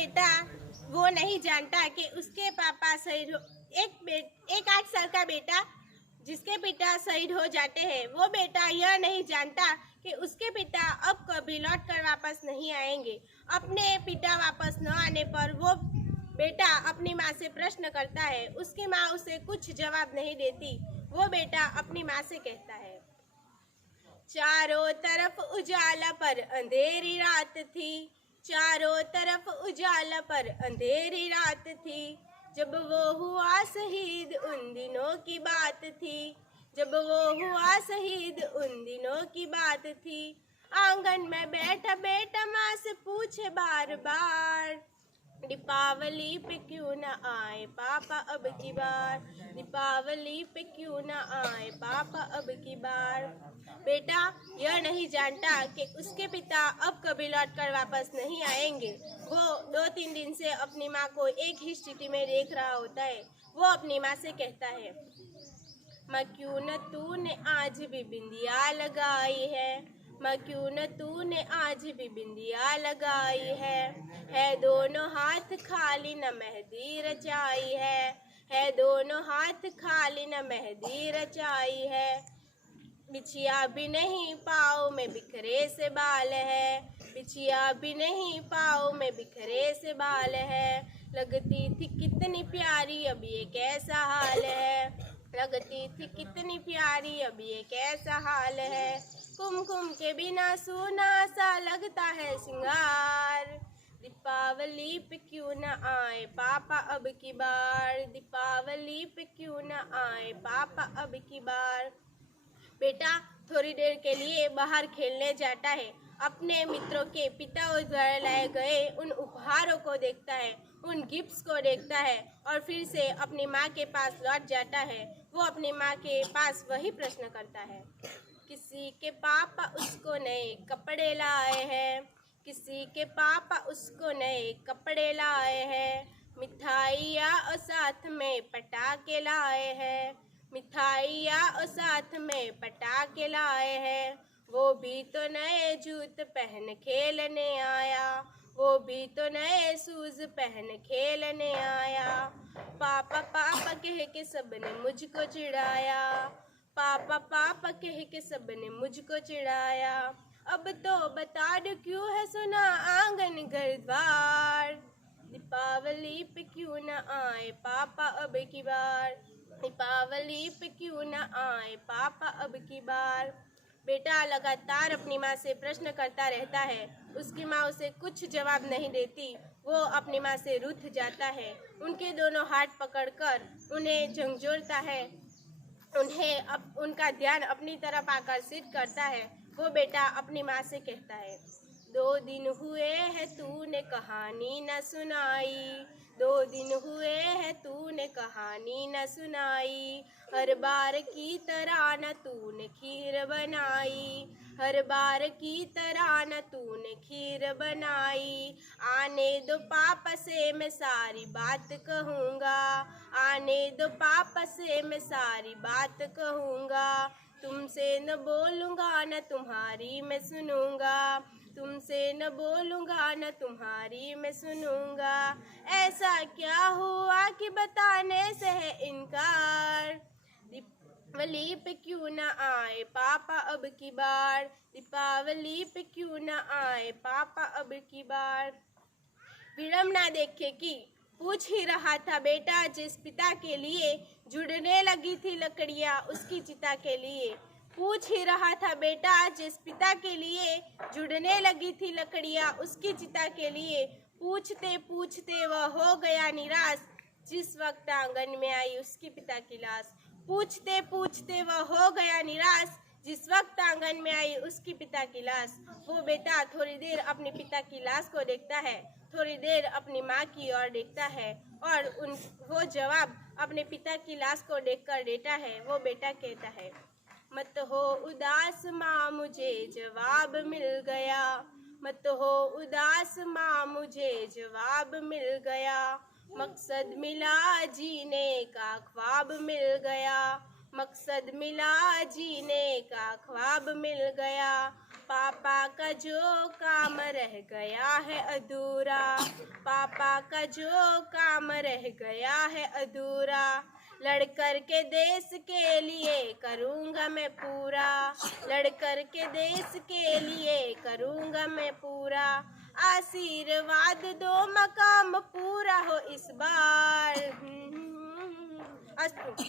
बेटा वो नहीं जानता कि उसके पापा शहीद हो। एक 8 साल का बेटा जिसके पिता शहीद हो जाते हैं, वो बेटा यह नहीं जानता कि उसके पिता अब कभी लौट कर वापस नहीं आएंगे। अपने पिता वापस न आने पर वो बेटा अपनी माँ से प्रश्न करता है। उसकी माँ उसे कुछ जवाब नहीं देती। वो बेटा अपनी माँ से कहता है, चारों तरफ उजाला पर अंधेरी रात थी, चारों तरफ उजाला पर अंधेरी रात थी, जब वो हुआ शहीद उन दिनों की बात थी, जब वो हुआ शहीद उन दिनों की बात थी। आंगन में बैठा बेटा माँ से पूछे बार बार, दीपावली पे क्यों न आए पापा अब की बार, दीपावली पे क्यों न आए पापा अब की बार। बेटा यह नहीं जानता कि उसके पिता अब कभी लौट कर वापस नहीं आएंगे। वो 2-3 दिन से अपनी माँ को एक ही स्थिति में देख रहा होता है। वो अपनी माँ से कहता है, माँ क्यों न तूने आज भी बिंदिया लगाई है, माँ क्यों न तूने आज भी बिंदिया लगाई है दोनों हाथ खाली न मेहंदी रचाई है दोनों हाथ खाली न मेहंदी रचाई है। बिछिया भी नहीं पाँव में बिखरे से बाल है, बिछिया भी नहीं पाँव में बिखरे से बाल है, लगती थी कितनी प्यारी अब ये कैसा हाल है, लगती थी कितनी प्यारी अब ये कैसा हाल है। कुमकुम के बिना सूना सा लगता है सिंगार, दीपावली पे क्यों न आए पापा अब की बार, दीपावली पे क्यों न आए पापा अब की बार। बेटा थोड़ी देर के लिए बाहर खेलने जाता है। अपने मित्रों के पिता द्वारा लाए गए उन उपहारों को देखता है, उन गिफ्ट्स को देखता है और फिर से अपनी माँ के पास लौट जाता है। वो अपनी माँ के पास वही प्रश्न करता है, किसी के पापा उसको नए कपड़े लाए हैं, किसी के पापा उसको नए कपड़े लाए हैं, मिठाइयाँ और साथ में पटाखे लाए हैं, मिठाइयाँ और साथ में पटाखे लाए हैं। वो भी तो नए जूते पहन खेलने आया, वो भी तो नए शूज पहन खेलने आया। पापा पापा कह के सबने मुझको चिढ़ाया, पापा पापा कह के सबने मुझको चिढ़ाया। अब तो बता दो क्यों है सुना आंगन घर द्वार, दीपावली पे क्यों न आए पापा अब की बार, दीपावली पे क्यों न आए पापा अब की बार। बेटा लगातार अपनी माँ से प्रश्न करता रहता है। उसकी माँ उसे कुछ जवाब नहीं देती। वो अपनी माँ से रूठ जाता है। उनके दोनों हाथ पकड़कर उन्हें झंझोड़ता है, उन्हें उनका ध्यान अपनी तरफ आकर्षित करता है। वो बेटा अपनी माँ से कहता है, 2 दिन हुए हैं तूने कहानी न सुनाई, 2 दिन हुए हैं तूने कहानी न सुनाई, हर बार की तरह न तूने खीर बनाई, हर बार की तरह न तूने खीर बनाई। आने दो पापा से मैं सारी बात कहूँगा, आने दो पापा से मैं सारी बात कहूँगा, तुमसे न बोलूँगा न तुम्हारी मैं सुनूँगा, तुमसे न बोलूँगा न तुम्हारी मैं सुनूँगा। ऐसा क्या हुआ कि बताने से है इनकार, दीपावली पे क्यों न आए पापा अब की बार, दीपावली पे क्यों न आए पापा अब की बार। विड़म ना देखे कि पूछ ही रहा था बेटा जिस पिता के लिए जुड़ने लगी थी लकड़ियाँ उसकी चिता के लिए, पूछ ही रहा था बेटा जिस पिता के लिए जुड़ने लगी थी लकड़ियाँ उसकी चिता के लिए। पूछते पूछते वह हो गया निराश जिस वक्त आंगन में आई उसके पिता की लाश, पूछते पूछते वह हो गया निराश जिस वक्त आंगन में आई उसकी पिता की लाश। वो बेटा थोड़ी देर अपने पिता की लाश को देखता है, थोड़ी देर अपनी माँ की ओर देखता है और वो जवाब अपने पिता की लाश को देखकर देता है। वो बेटा कहता है, मत हो उदास माँ मुझे जवाब मिल गया, मत हो उदास माँ मुझे जवाब मिल गया, मकसद मिला जीने का ख्वाब मिल गया, मकसद मिला जीने का ख्वाब मिल गया। पापा का जो काम रह गया है अधूरा, पापा पापा का जो काम रह गया है अधूरा, लड़कर के देश के लिए करूँगा मैं पूरा, लड़कर के देश के लिए करूँगा मैं पूरा। आशीर्वाद दो मकाम पूरा हो इस बार। अस्तु।